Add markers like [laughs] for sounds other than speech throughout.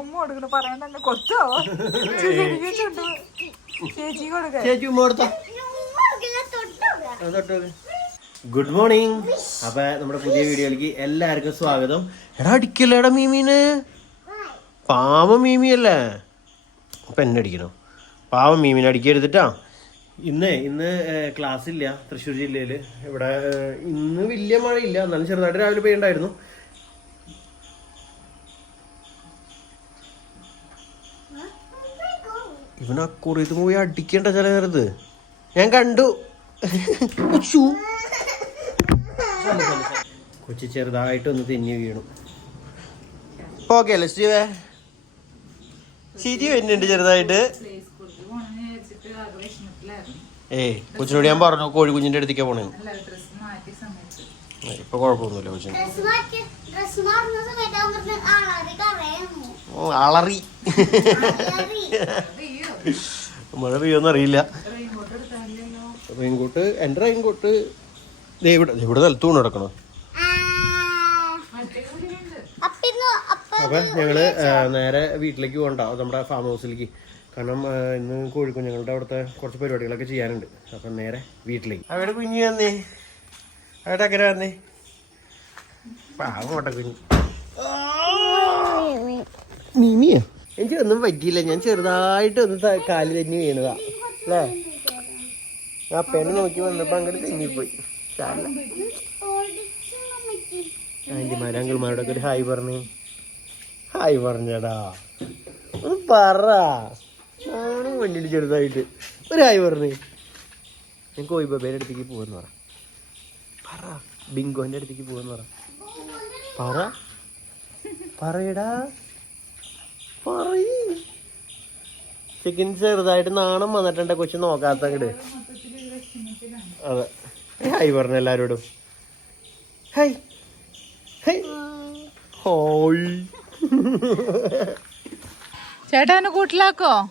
ഉമ്മ കൊടുക്കണ പറയാൻ തന്നെ കൊച്ചോ? ചേച്ചിക്ക് ചുണ്ടു ചേച്ചി കൊടുക്ക. ചേച്ചി ഉമ്മ കൊടുത്തോ? ഗുഡ് മോർണിംഗ് അപ്പൊ നമ്മുടെ പുതിയ വീഡിയോയിലേക്ക് എല്ലാവർക്കും സ്വാഗതം. എടാ അടിക്കല്ലേടാ മീമീന്? പാവം മീമിയല്ലേ അപ്പൊ എന്നെ അടിക്കണോ? പാവം മീമിനെ അടിക്കരുതിട്ടാ. ഇന്ന് ഇന്ന് ക്ലാസ് ഇല്ല തൃശ്ശൂർ ജില്ലയിൽ ഇവിടെ ഇന്ന് വലിയ മഴയില്ല. എന്നാലും ചെറുതായിട്ട് രാവിലെ പെയ്യണ്ടായിരുന്നു. ഇവൻ അക്കുറിയത്ത് പോയി അടിക്കണ്ട ചില നേരത്ത്. ഞാൻ കണ്ടു. കൊച്ചു. കൊച്ചി ചെറുതായിട്ടൊന്ന് തിന്നി വീണു. ഓക്കെ അല്ലേ ശിവേ? ചിരി വരുന്നുണ്ട് ചെറുതായിട്ട്. ഏയ് കൊച്ചിനോട് ഞാൻ പറഞ്ഞു കോഴി കുഞ്ഞിന്റെ അടുത്തേക്ക് പോണേ ഇപ്പൊ കുഴപ്പമൊന്നുമില്ല കൊച്ചിന്. ഓ അളറി മഴ പെയ്യോന്ന് അറിയില്ല. റെയിൻകോട്ട് എന്റെ റെയിൻകോട്ട് ദേ ഇവിടെ ദേ ഇവിടെ നിലത്ത് കൊണ്ട് നടക്കണോ അപ്പ ഞങ്ങൾ നേരെ വീട്ടിലേക്ക് പോകണ്ട നമ്മുടെ ഫാം ഹൗസിലേക്ക് കാരണം ഇന്ന് കോഴിക്കും ഞങ്ങളുടെ അവിടുത്തെ കുറച്ച് പരിപാടികളൊക്കെ ചെയ്യാനുണ്ട്. അപ്പൊ നേരെ വീട്ടിലേക്ക്. അവിടെ കുഞ്ഞു വന്നേ. അവിടെ അങ്ങനെ വന്നേ. പാവോട്ടെ കുഞ്ഞു. മിമിയോ? എനിക്ക് ഒന്നും പറ്റിയില്ല ഞാൻ ചെറുതായിട്ട് ഒന്ന് കാൽ തന്നെ വീണതാ. അല്ലേ? ആ പെണ്ണ് നോക്കി വന്നപ്പോ അങ്ങോട്ട് തെന്നിപ്പോയി ആന്റിമാരും അങ്കിൾമാരോടൊക്കെ ഒരു ഹായ് പറഞ്ഞു. ഹായ് പറഞ്ഞടാ. ഒന്ന് പറ. വണ്ടിയിൽ ചെറുതായിട്ട്. ഒരായി പറഞ്ഞു. ഞാൻ പേരെ അടുത്തേക്ക് പോവെന്ന് പറ. പറ. ബിങ്കോന്റെ അടുത്തേക്ക് പോവെന്ന് പറ. പറ. പറയടാ. പറയ്. ചിക്കൻ ചെറുതായിട്ട് നാണം വന്നിട്ടുണ്ട്. കൊച്ചു നോക്കാത്ത അങ്ങട് അതെ. ഹായ് പറഞ്ഞു എല്ലാരോടും. ഹായ്. ഹായ്. ഹോയ്. ചേട്ടാ കൂട്ടിലാക്കോ?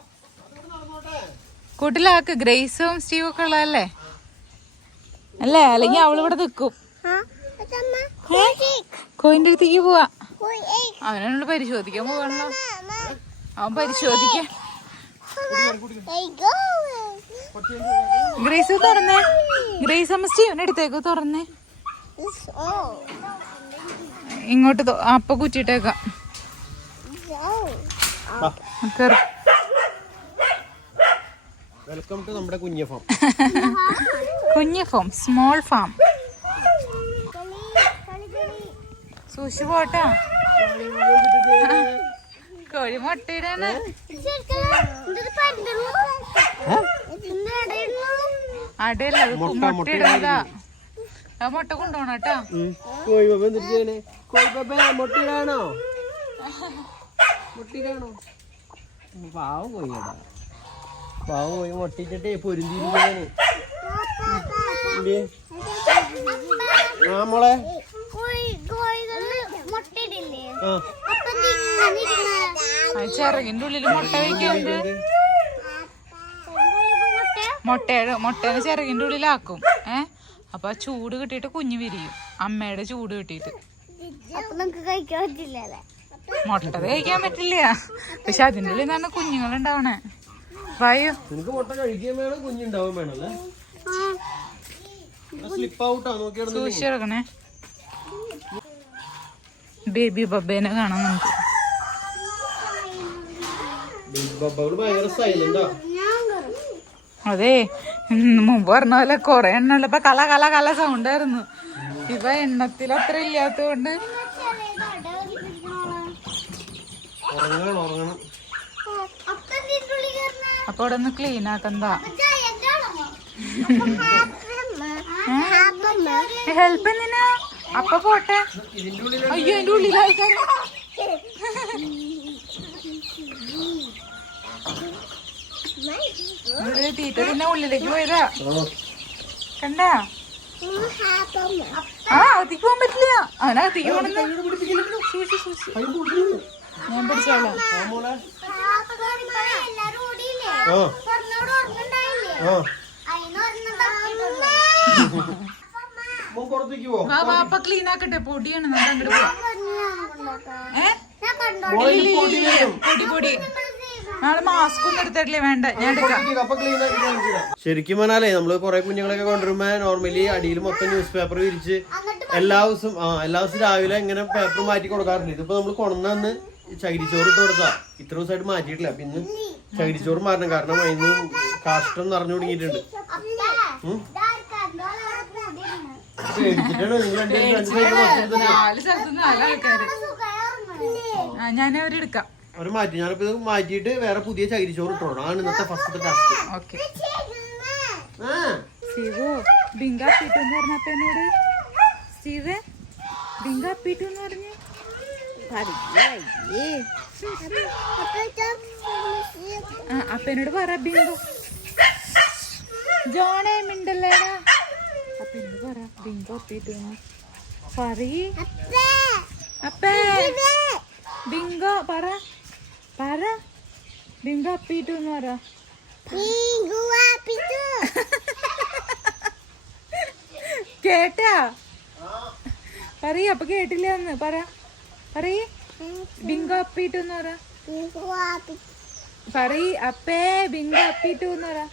കൂട്ടിലാക്ക്. ഗ്രേസും സ്റ്റീവും ഒക്കെ ഉള്ളതല്ലേ? അല്ലേ? അല്ലെങ്കിൽ അവളിവിടെ നിൽക്കും. കോയിന്റെ അടുത്തേക്ക് പോവാ. അവനോട് പരിശോധിക്കാൻ പോകണല്ലോ അവൻ പരിശോധിക്കാൻ. ഗ്രേസ് തുറന്നേ. ഗ്രേസ് അമ്മ സ്റ്റീവന്റെ അടുത്തേക്ക് തുറന്നേ. ഇങ്ങോട്ട് അപ്പ കുറ്റിട്ടേക്കാം കേറ്. വെൽക്കം ടു നമ്മുടെ കുഞ്ഞ ഫാം കുഞ്ഞ് ഫാം സ്മോൾ ഫാം സൂക്ഷിച്ചു പോട്ടോ. കോഴി മുട്ടയിടാണ് അടയല്ല അത് മുട്ടയിടുന്നതാ. ആ മുട്ട കൊണ്ടുപോണ കേട്ടാ. കോഴി പപ്പ പപ്പ പാവം കോഴിയടാ. പാവം പോയി മുട്ടിച്ചിട്ടേ പൊരുന്തിരിക്കാന് ആ മോളെ. ചിറകിന്റെ ഉള്ളിൽ മുട്ട മുട്ടയുടെ മുട്ടേനെ ചിറകിന്റെ ഉള്ളിലാക്കും. ഏ? അപ്പൊ ആ ചൂട് കിട്ടിയിട്ട് കുഞ്ഞു വിരിയും. അമ്മയുടെ ചൂട് കിട്ടിയിട്ട്. മുട്ടത് നമുക്ക് കഴിക്കാൻ പറ്റില്ലല്ലേ? മുട്ട കഴിക്കാൻ പറ്റില്ല. പക്ഷെ അതിന്റെ ഉള്ളിൽ നിന്നാണ് കുഞ്ഞുങ്ങൾ ഉണ്ടാവണേ വായോ. നിനക്ക് മുട്ട കഴിക്കുകയും വേണം കുഞ്ഞുണ്ടാവും വേണം അല്ലേ? സ്ലിപ്പ് ഔട്ടാ സൂക്ഷിച്ചെടുക്കണേ ബേബി ബബ്ബേനെ കാണാൻ നമുക്ക് അതെ മുമ്പ് പറഞ്ഞ പോലെ കൊറേ എണ്ണ ഉള്ളപ്പോ കല കല കല സൗണ്ട് ആയിരുന്നു. ഇപ്പൊ എണ്ണത്തിൽ അത്ര ഇല്ലാത്തതുകൊണ്ട് ഉറങ്ങണം ഉറങ്ങണം അപ്പൊ ഇതിന്റെ ഉള്ളിൽ കയറുന്ന അപ്പൊ അവിടെ ഒന്ന് ക്ലീൻ ആക്കണ്ടാ ഹെൽപ്പ് എന്തിനാ? അപ്പൊ പോട്ടെ. അയ്യോ എന്റെ ഇവിടെ തീറ്റ പിന്നെ ഉള്ളിലേക്ക് പോയതാ. കണ്ടാ? ആ അകത്തേക്ക് പോകാൻ പറ്റില്ല. അവനകത്തേക്ക് സൂക്ഷിച്ച് ഞാൻ പിടിച്ചോളാം. ക്ലീൻ ആക്കട്ടെ പൊടിയാണ് നമുക്ക് അങ്ങോട്ട് പൊടി പൊടി നാളെ മാസ്ക് ഒന്നും എടുത്തിട്ടില്ലേ വേണ്ട ഞാൻ. ശരിക്കും പറഞ്ഞാലേ നമ്മൾ കൊറേ കുഞ്ഞുങ്ങളൊക്കെ കൊണ്ടുവരുമ്പോ നോർമലി അടിയിൽ മൊത്തം ന്യൂസ് പേപ്പർ വിരിച്ച് എല്ലാ ദിവസവും ആ എല്ലാ ദിവസവും രാവിലെ ഇങ്ങനെ പേപ്പർ മാറ്റി കൊടുക്കാറുണ്ട്. ഇതിപ്പോ നമ്മൾ കൊണ്ടുവന്ന് ചകിരിച്ചോറ് ഇട്ട് കൊടുത്താ ഇത്ര ദിവസമായിട്ട് മാറ്റിയിട്ടില്ല പിന്നെ ചകിരിച്ചോറ് മാറണം കാരണം അതിന് കാഷ്ടം നിറഞ്ഞു തുടങ്ങിയിട്ടുണ്ട്. ഞാൻ അവരെടുക്കാം അവർ മാറ്റി. ഞാനിപ്പോ ഇത് മാറ്റിയിട്ട് വേറെ പുതിയ ചകിരിച്ചോറ് ഇട്ടോണം ആണ് ഇന്നത്തെ ഫസ്റ്റ് ടാസ്ക് ഓക്കെ. ശിവു ബിങ്കാപ്പിട്ടു എന്ന് പറഞ്ഞപ്പോ എന്നോട്? സ്റ്റീവേ ബിങ്കാപ്പിട്ടു എന്ന് പറഞ്ഞു? ആ അപ്പ എന്നോട് പറ ബിങ്കു ജോണേ മിണ്ടല്ലേടാ. അപ്പനോട് പറ ബിങ്കു അപ്പിട്ടു പറയ്. അപ്പേ. ബിങ്കോ പറ. പറ. ബിങ്കോ അപ്പിട്ടു എന്ന് പറ. കേട്ടാ? പറയ് അപ്പൊ കേട്ടില്ല എന്ന് പറ. പറയ്. ബിങ്കോ അപ്പിട്ടു എന്ന് പറ. പറയ്. അപ്പേ ബിങ്കോ അപ്പിട്ടു എന്ന് പറ.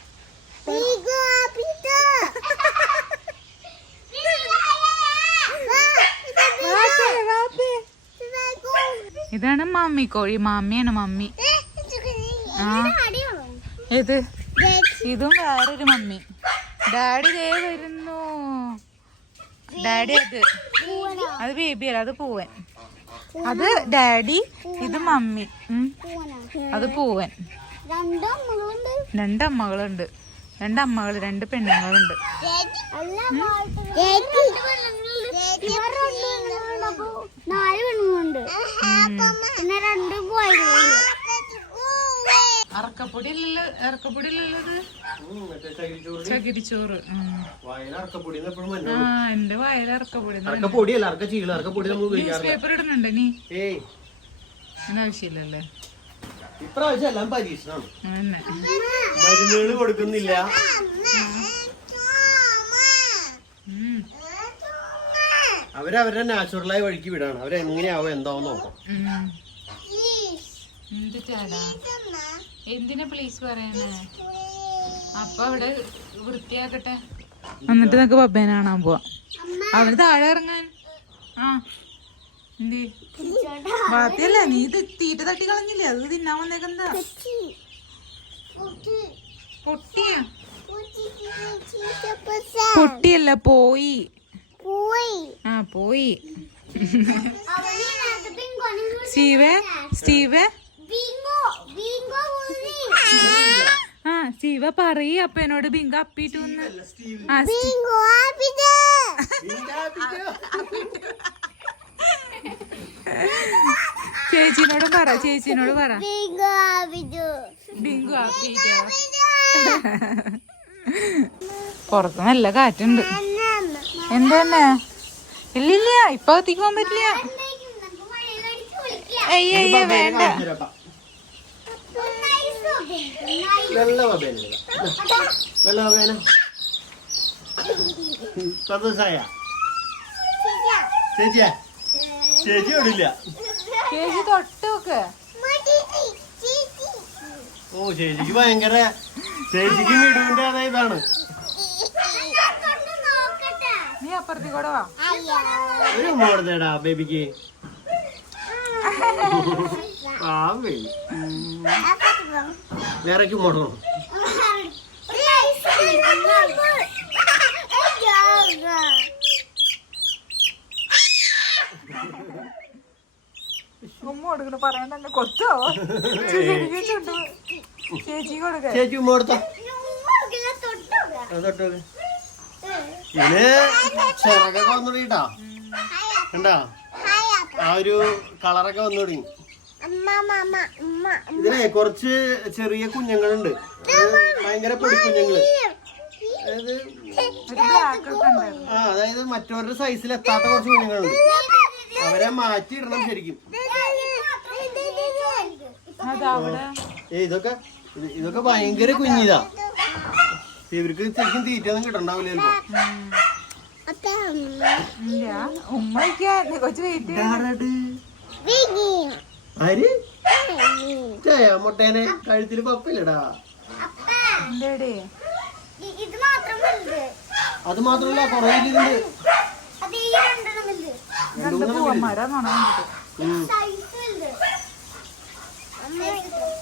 ഇതാണ് മമ്മി കോഴി. മമ്മിയാണ് മമ്മി. ഇത് ഇതും വേറൊരു മമ്മി. ഡാഡി ദേ വരുന്നു. ഡാഡി അത്. അത് ബേബിയല്ല അത് പൂവൻ. അത് ഡാഡി ഇത് മമ്മി. അത് പൂവൻ. രണ്ടമ്മകളുണ്ട് രണ്ടമ്മകൾ രണ്ട് പെണ്ണുങ്ങളുണ്ട്. നാല് പെണ്ണുങ്ങളുണ്ട്. രണ്ട് പോയിട്ടുണ്ട് അറക്കപ്പൊടി അല്ലല്ലോ അറക്കപ്പൊടി അല്ലല്ലോ ചകിരിച്ചോറ് ആ എന്റെ അറക്കപ്പൊടി ന്യൂസ് പേപ്പർ ഇടുന്നുണ്ട് നീ ആവശ്യമില്ലല്ലേ? ഇപ്രാവശ്യം എല്ലാം പരീക്ഷണമാണ് അതന്നെ. മരുന്നുകൾ കൊടുക്കുന്നില്ല. അവരവരുടെ നാച്ചുറലായ വഴിക്ക് വിടാണ്. അവരെങ്ങനെയാവും എന്താവും നോക്കാം. എന്തിട്ടാടാ എന്തിനാ പ്ലീസ് പറയണേ? അപ്പൊ അവിടെ വൃത്തിയാക്കട്ടെ. എന്നിട്ട് നമുക്ക് പപ്പേനെ കാണാൻ പോവാം. അവന് താഴെ ഇറങ്ങാൻ. ആ എന്തി? വാത്തിയല്ല നീ ഇത് തീറ്റ തട്ടി കളഞ്ഞില്ലേ? അത് തിന്നാൻ വന്നേക്കെന്താ? പൊട്ടിയ പൊട്ടിയല്ല പോയി. പോയി. ആ പോയി. സ്റ്റീവേ? സ്റ്റീവേ? ആ പറയ പറയ് അപ്പനോട് ബിങ്ക അപ്പിട്ടൂന്ന് ചേച്ചിനോട് പറ ചേച്ചിനോട് പറ. ബിങ്കോ അപ്പിട്ടോ. പുറത്ത് നല്ല കാറ്റുണ്ട്. എന്താണ് ഇല്ലില്ല ഇപ്പൊ എത്തിക്കാൻ പോകാൻ പറ്റില്ല അയ്യോ അയ്യ വേണ്ട. വെള്ള വബേന വെള്ള വബേന സന്തോഷായ ചേച്ചിയാ? ചേച്ചി ഓടില്ല ചേച്ചി തൊട്ട് നോക്ക്. ഓ ചേച്ചിക്ക് ഭയങ്കര ചേച്ചിക്ക് മിടുവിന്റെ അതേ ഇതാണ്. നീ അപ്പുറത്തേക്ക് കൂടെ വാ. ഒരു ഉമ്മ ബേബിക്ക്. ആ ബേബി. വേറെ ഉമ്മോടണം ഉമ്മ കൊടുക്കണ പറയാൻ തന്നെ ചേച്ചി കൊടുക്ക ചേച്ചി ഉമ്മ കൊടുത്തോ? ചിറകൊക്കെ വന്നു തുടങ്ങിട്ടാ. കണ്ടാ? ആ ഒരു കളറൊക്കെ വന്നു തുടങ്ങി. ഇതിനെ കുറച്ച് ചെറിയ കുഞ്ഞുങ്ങളുണ്ട്. ഭയങ്കര പൊടി കുഞ്ഞുങ്ങൾ. അതായത് ഒരു ബ്ലാക്ക് ഒക്കെ ഉണ്ടായിരുന്നു ആ അതായത് മറ്റവരുടെ സൈസിൽ എത്താത്ത കുറച്ച് കുഞ്ഞുങ്ങളുണ്ട്. അവരെ മാറ്റി ഇടണം ശരിക്കും. ഏ ഇതൊക്കെ ഇത് ഇതൊക്കെ ഭയങ്കര കുഞ്ഞിതാ. ഇവർക്ക് ശരിക്കും തീറ്റ ഒന്നും കിട്ടണ്ടാവില്ല ചിലപ്പോ. ഉമ്മയ്ക്ക് കൊച്ചു വെയിറ്റ്? ആര്? ചായ മുട്ടേനെ കഴുത്തിൽ പപ്പില്ലടാ. അത് മാത്രല്ല കൊറേ ഇതിലുണ്ട്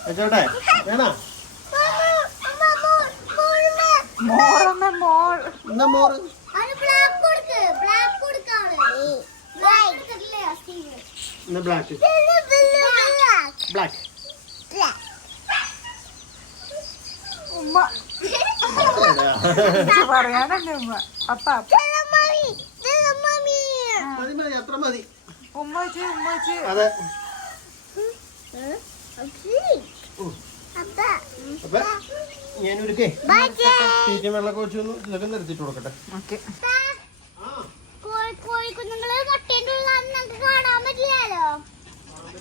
വെച്ചോട്ടെ. വേണോ? എന്നാ മോറ് ബ്ലാക്ക് കൊടുക്ക്. ബ്ലാക്ക് കൊടുക്കാണ്. ബ്ലാക്ക് കൊടുക്കില്ലേ സ്റ്റീവ് ബ്ലാക്ക് ബ്ലാക്ക് ഉമ്മ. പറയാനല്ലേ ഉമ്മ. അപ്പ. മതി മതി അത്ര മതി. ഉമ്മ വെച്ച് ഉമ്മ വെച്ച്. അതെ. ഞാനൊരുക്കേ വെള്ളമൊക്കെ വെച്ച് ഒന്ന് ഇതൊക്കെ നിർത്തിട്ട് കൊടുക്കട്ടെ. ഓക്കെ.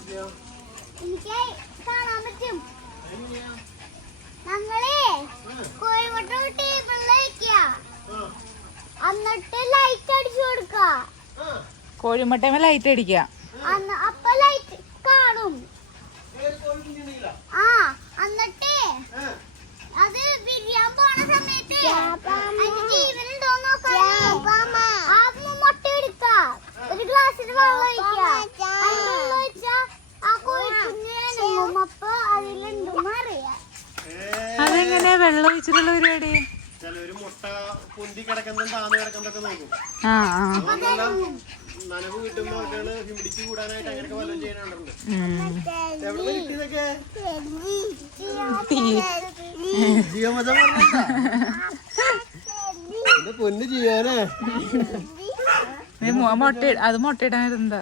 എനിക്ക് കാണാൻ പറ്റും. ഞങ്ങളേ കോഴിമുട്ട ടേബിളിൽ വെക്കുക എന്നിട്ട് ലൈറ്റ് അടിച്ചു കൊടുക്ക. കോഴിമുട്ടമേ ലൈറ്റ് അടിക്കുക അപ്പൊ ലൈറ്റ് കാണും ആ എന്നിട്ട് അത് വിരിയാൻ പോണ സമയത്ത് അതിന് ജീവനുണ്ടോ നോക്കാൻ ആ മുട്ട എടുക്ക ഒരു ഗ്ലാസ്സിൽ വെള്ളം ഒഴിക്ക അതിൽ വെള്ളം ഒഴിച്ചാ ആ കോഴിക്കുഞ്ഞ് അനങ്ങും അപ്പൊ അതിലുണ്ടെന്ന് അറിയാം അതെങ്ങനെ വെള്ളം ഒഴിച്ചിട്ടുള്ള പരിപാടി ചിലൊരു മുട്ട പൊന്തി കിടക്കുന്നതും താന്ന് കിടക്കുന്നതൊക്കെ നോക്കും ആ ആ അതെല്ലാം നനവ് കിട്ടുന്നവർക്കാണ് പിടിച്ചു കൂടാനായിട്ട് അങ്ങനെയൊക്കെ വല്ലതും ചെയ്യാനുണ്ട് ഉം. എവിടെ കിട്ടിയതൊക്കെ തീ. ജീവമതം പറഞ്ഞാ എന്റെ പൊന്ന് ചെയ്യാനേ മുട്ട അത് മുട്ടയിടാൻ ചെയ്തതാ.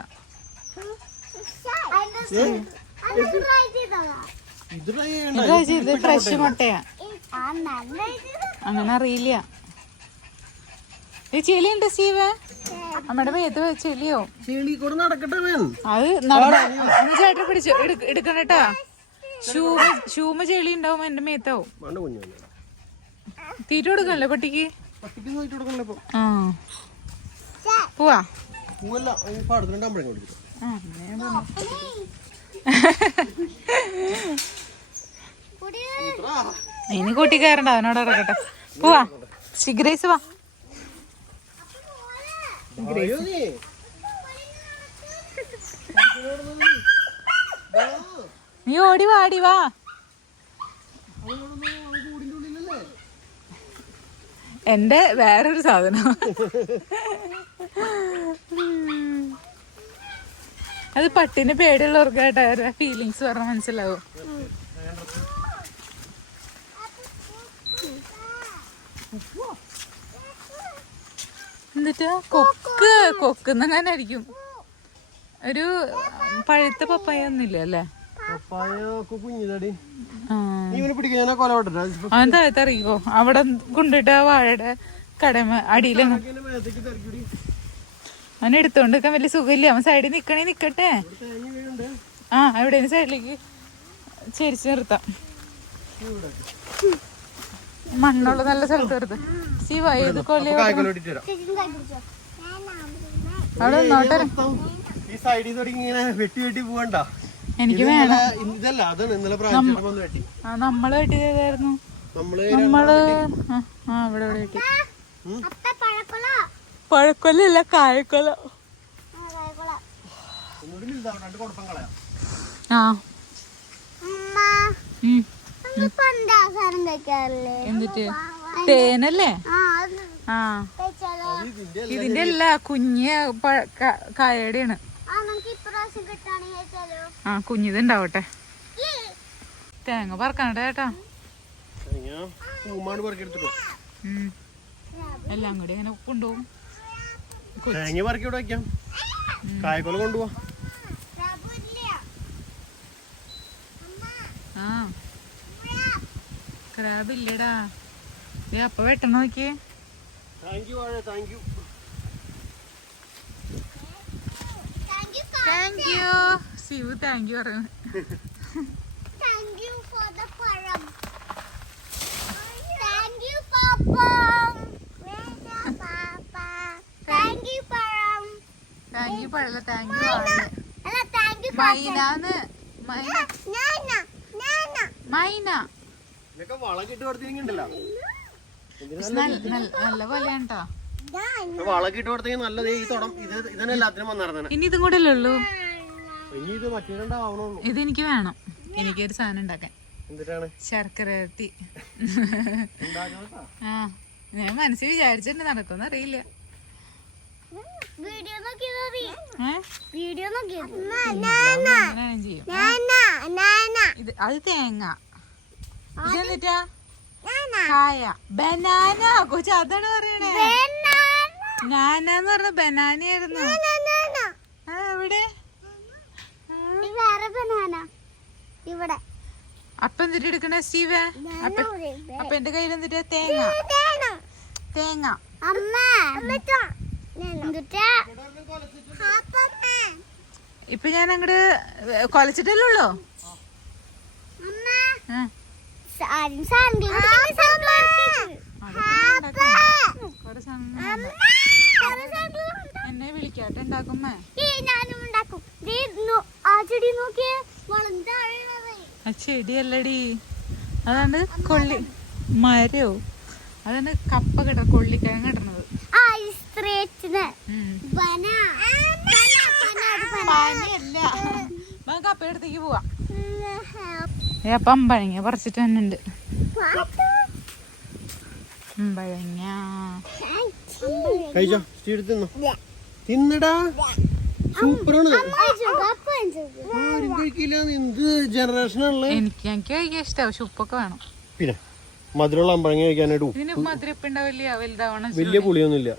ഇത് ഫ്രഷ് മുട്ടയാ. ആ നല്ല ഇത്. അങ്ങനെ അറിയില്ല. ചെളിയുണ്ട് സ്റ്റീവ്. അമ്മയുടെ മേത്ത് ചെളിയോ? ചെളി കൂടെ നടക്കട്ടെ അത് നടന്ന ഒന്ന് ചേട്ടൻ പിടിച്ചു എടുക്കണം ഷൂമ ഷൂമ ചെളി ഉണ്ടാവും എന്റെ മേത്താവും വേണ്ട കുഞ്ഞു കുഞ്ഞു. തീറ്റ കൊടുക്കണല്ലേ പട്ടിക്ക്? ആ. പോവാ. ഇനി കൂട്ടി കയറണ്ട അവനോട് ഇറക്കട്ടെ പോവാ. ശിഗ്രേസ് വാ. നീ നീ ഓടി വാടി വാ. എന്റെ വേറൊരു സാധനം. അത് പട്ടിന് പേടിയുള്ളവർക്ക് കേട്ടോ ഫീലിങ്സ് പറഞ്ഞാൽ മനസ്സിലാവും. എന്നിട്ട് കൊക്ക്. കൊക്ക് കൊക്കുന്നങ്ങനായിരിക്കും ഒരു പഴുത്ത പപ്പായ ഒന്നുമില്ല അല്ലേ? അവൻ താഴത്ത് അവിടെ കൊണ്ടിട്ട് ആ വാഴയുടെ കടമ അടിയിൽ അവൻ എടുത്തോണ്ട് നിൽക്കാൻ വലിയ സുഖമില്ല. അവൻ സൈഡിൽ നിക്കണേ നിക്കട്ടെ. ആ അവിടെ സൈഡിലേക്ക് ചരിച്ചു നിർത്താം. മണ്ണുള്ള നല്ല സ്ഥലത്ത് നിർത്ത്. ശിവ ഏത് കൊല്ലം അവിടെ ഈ സൈഡിൽ തുടങ്ങി ഇങ്ങനെ വെട്ടി വെട്ടി പോകണ്ട എനിക്ക് വേണം. ഇതല്ല അതാണ് ഇന്നലെ നമ്മൾ വെട്ടിയതായിരുന്നു നമ്മൾ നമ്മൾ ആ ഇവിടെ ഇവിടെ വെട്ടി. പഴക്കൊല്ലല്ല കായക്കൊല. ആ. എന്നിട്ട് തേനല്ലേ? ആ ഇതിന്റെ അല്ല കുഞ്ഞ് പഴ- ആ നമുക്ക് ഉണ്ടാവട്ടെ തേങ്ങ പറക്കാനട്ടെ ചേട്ടാ. എല്ലാം കൂടി അങ്ങനെ കൊണ്ടുപോകും. തേങ്ങ പറക്കി ഇവിടെ വെക്കാം. കായ്ക്കൊല കൊണ്ടുപോവാ. ആ. ക്രാബ് ഇല്ലടാ ദേ അപ്പ വെട്ടണം നോക്കിയേ. Thank you Shivu thank you അപ്പം താങ്ക് യു പഴല താങ്ക് യു ആണ് മൈനാന്ന്. മൈന മൈന. ഇതൊക്കെ വളക്കിട്ട് കൊടുത്തിരിക്കണ്ടല്ലോ പക്ഷെ നല്ല നല്ല നല്ല പോലെയാണ് കേട്ടോ വളക്കിട്ട് കൊടുത്തെങ്കിൽ നല്ലത്. ഈ തുടം ഇത് ഇതിനെ എല്ലാത്തിനും വന്നിരുന്നേ ഇനി ഇതും കൂടെ അല്ലേ ഉള്ളൂ? ഇനി ഇത് മറ്റേ രണ്ടാവണുള്ളൂ. ഇതെനിക്ക് വേണം. എനിക്കൊരു സാധനം ഉണ്ടാക്കാൻ. എന്തിട്ടാണ് ശർക്കര എത്തി ആ ഞാൻ മനസ്സിൽ വിചാരിച്ചിട്ട് നടക്കുമെന്ന് അറിയില്ല. ഇത് അത് തേങ്ങ. ഇതെന്നിട്ടാ കായ ബനാന കൊച്ചു അതാണ് പറയണേ. എന്ന് പറഞ്ഞ ബനാനയായിരുന്നു എവിടെ? ഇവിടെ. അപ്പൊ എന്തിട്ട് എടുക്കണേ സ്റ്റീവ്? അപ്പൊ എന്റെ കയ്യിൽ എന്തിട്ട്? തേങ്ങ. തേങ്ങ. ഇപ്പൊ ഞാൻ അങ്ങോട്ട് കൊലച്ചിട്ടല്ലേ ഉള്ളൂ? എന്നെ വിളിക്കാട്ടെ ഉണ്ടാക്കുമ്പോ ഞാനും ഉണ്ടാക്കും. ആ ചെടി നോക്കിയേ ആ ചെടിയല്ലടി. അതാണ് കൊള്ളി മരോ? അതാണ് കപ്പ കിട കൊള്ളിക്കിഴങ്ങ് ഇടണത്. കപ്പ എടുത്തേക്ക് പോവാം. ഏ അപ്പം അമ്പഴങ്ങ പറിച്ചിട്ട് തന്നെ ഉണ്ട് സ്റ്റീവ് തിന്നടാ. സൂപ്പറാണ് എനിക്ക് എനിക്ക് കഴിക്കാൻ ഇഷ്ടം. ഉപ്പൊക്കെ വേണം. പിന്നെ മധുരമുള്ള അമ്പഴങ്ങ കഴിക്കാനായിട്ട് ഉപ്പ്. ഇതിന് മധുരം ഇപ്പം ഉണ്ടാവില്ല. വലുതാവണം വലിയ പുളിയൊന്നുമില്ല.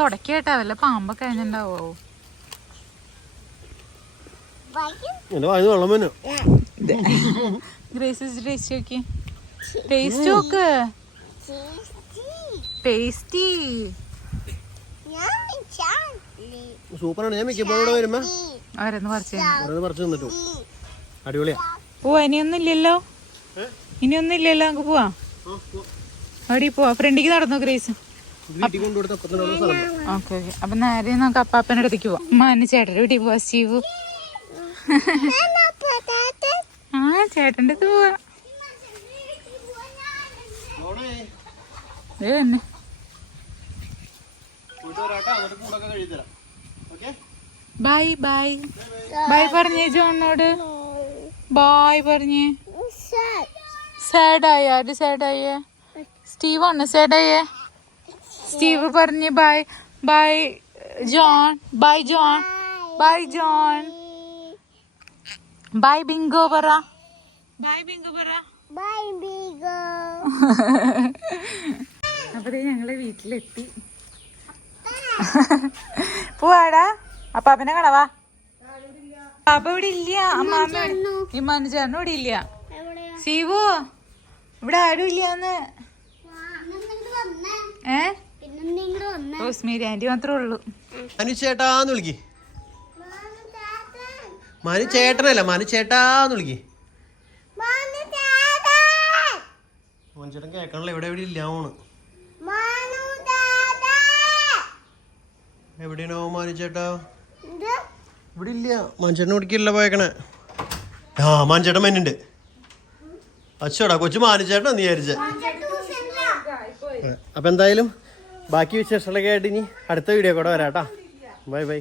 തുടക്കേട്ടാ വല്ല പാമ്പൊക്കെ കഴിഞ്ഞിണ്ടാവോ എന്റെ വായു വെള്ളം തന്നെ ഗ്രേസ് ടേസ്റ്റ് നോക്കി ടേസ്റ്റ് നോക്ക് ടേസ്റ്റി സൂപ്പറാണ്. ഞാൻ മിക്കപ്പോഴും വരുമ്പോ അവരൊന്ന് പറിച്ചു പറിച്ചു തന്നിട്ടു. അടിപൊളിയാ. ഓ ഇനിയൊന്നും ഇല്ലല്ലോ ഇനിയൊന്നും ഇല്ലല്ലോ നമുക്ക് പോവാ. അവിടെ പോവാ. ഫ്രണ്ടിക്ക് നടന്നു ഗ്രേസ്? Okay okay. അപ്പൊ നേരെ നമുക്ക് അപ്പാപ്പന്റെ അടുത്തേക്ക് പോവാം. അമ്മ ചേട്ടന്റെ വീട്ടിൽ പോവാ സ്റ്റീവ്. [laughs] ചേട്ടന്റെ അടുത്ത് പോവാ തന്നെ. Bye bye. ബൈ പറഞ്ഞേ ജോണിനോട്. ബൈ പറഞ്ഞേ. സാഡായ ആര് സാഡായ സ്റ്റീവ് ആണ് സാഡായ സ്റ്റീവ് പറഞ്ഞേ bye. Bye John. Bye John. Bye John. Bye Bingo പറ. ബൈ ബിങ്കോ പറ ബൈ ബീഗോ അപ്പൊ ഞങ്ങൾ വീട്ടിലെത്തി. [laughs] പോവാടാ. അപ്പൊ അവനെ കാണാവാ പാപ്പ ഇവിടെ ഇല്ല. അമ്മാമ്മ ഇമ്മാന് ചേട്ടനും. ഇവിടെ ഇല്ല. സീവോ സീവു ഇവിടെ ആരും ഇല്ലാന്ന്. ഏ? റോസ്മേരി ആന്റി മാത്രമേ ഉള്ളൂ. മനു ചേട്ടാന്ന് വിളിക്കേ. മനു ചേട്ടനല്ല മനു ചേട്ടാന്ന് വിളിക്ക്. മോൻ ചേട്ടൻ കേൾക്കണല്ലോ എവിടെ എവിടെ ഇല്ല ഓണ് എവിടെയാണോ മാനിച്ചേട്ടാ ചേട്ടാ ഇവിടെ ഇല്ല. മാൻചേട്ടനെ കുടിക്കില്ല പോയേക്കണേ. ആ മാൻചേട്ടൻ മനുണ്ട് അച്ചോടാ കൊച്ചു മാനിച്ചേട്ടാ നീ വിചാരിച്ച. അപ്പൊ എന്തായാലും ബാക്കി വിശേഷങ്ങളൊക്കെ ആയിട്ട് ഇനി അടുത്ത വീഡിയോ കൂടെ വരാട്ടാ ബൈ ബൈ.